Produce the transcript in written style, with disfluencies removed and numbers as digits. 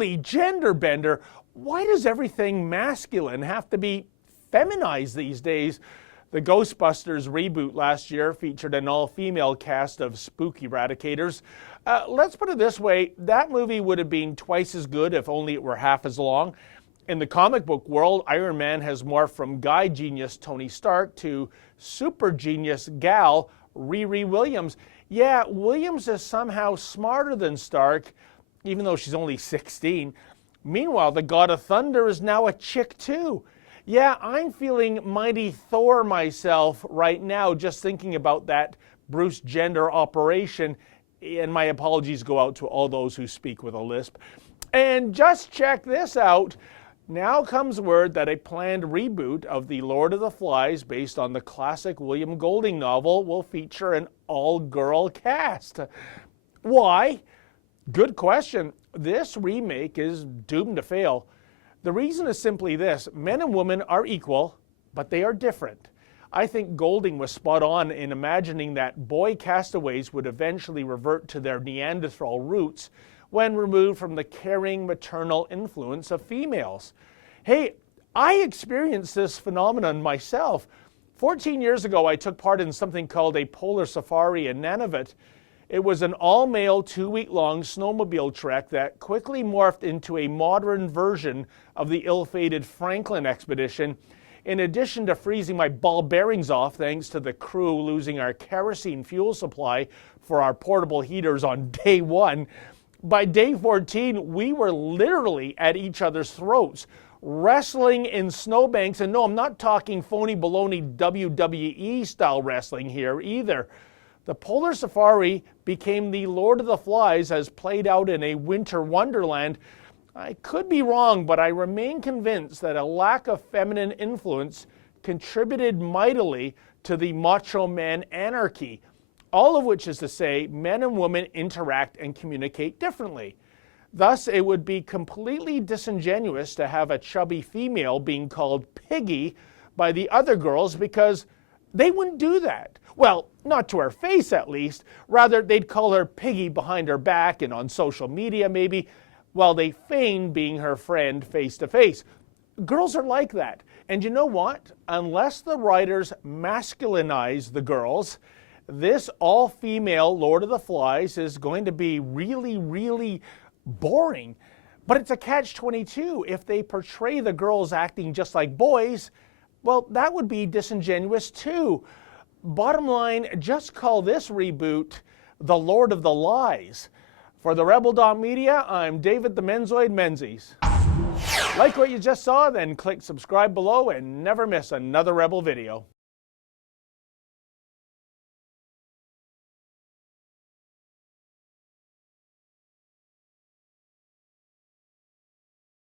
Holy gender bender. Why does everything masculine have to be feminized these days? The Ghostbusters reboot last year featured an all-female cast of spooky eradicators. Let's put it this way, that movie would have been twice as good if only it were half as long. In the comic book world, Iron Man has morphed from guy genius Tony Stark to super genius gal Riri Williams. Yeah, Williams is somehow smarter than Stark, even though she's only 16. Meanwhile, the God of Thunder is now a chick too. Yeah, I'm feeling mighty Thor myself right now just thinking about that Bruce Jenner operation, and my apologies go out to all those who speak with a lisp. And just check this out. Now comes word that a planned reboot of The Lord of the Flies based on the classic William Golding novel will feature an all-girl cast. Why? Good question. This remake is doomed to fail. The reason is simply this: men and women are equal, but they are different. I think Golding was spot on in imagining that boy castaways would eventually revert to their Neanderthal roots when removed from the caring maternal influence of females. Hey, I experienced this phenomenon myself. 14 years ago, I took part in something called a polar safari in Nunavut. It was an all-male, 2-week-long snowmobile trek that quickly morphed into a modern version of the ill-fated Franklin expedition. In addition to freezing my ball bearings off thanks to the crew losing our kerosene fuel supply for our portable heaters on day 1, by day 14, we were literally at each other's throats, wrestling in snowbanks. And no, I'm not talking phony baloney WWE-style wrestling here either. The Polar Safari became the Lord of the Flies as played out in a winter wonderland. I could be wrong, but I remain convinced that a lack of feminine influence contributed mightily to the macho man anarchy. All of which is to say, men and women interact and communicate differently. Thus, it would be completely disingenuous to have a chubby female being called Piggy by the other girls because they wouldn't do that. Well, not to her face at least. Rather, they'd call her Piggy behind her back and on social media maybe, while they feign being her friend face to face. Girls are like that. And you know what? Unless the writers masculinize the girls, this all-female Lord of the Flies is going to be really, really boring. But it's a catch-22. If they portray the girls acting just like boys, well, that would be disingenuous too. Bottom line, just call this reboot The Lord of the Lies. For the Rebel.media, I'm David the Menzoid Menzies. Like what you just saw, then click subscribe below and never miss another Rebel video.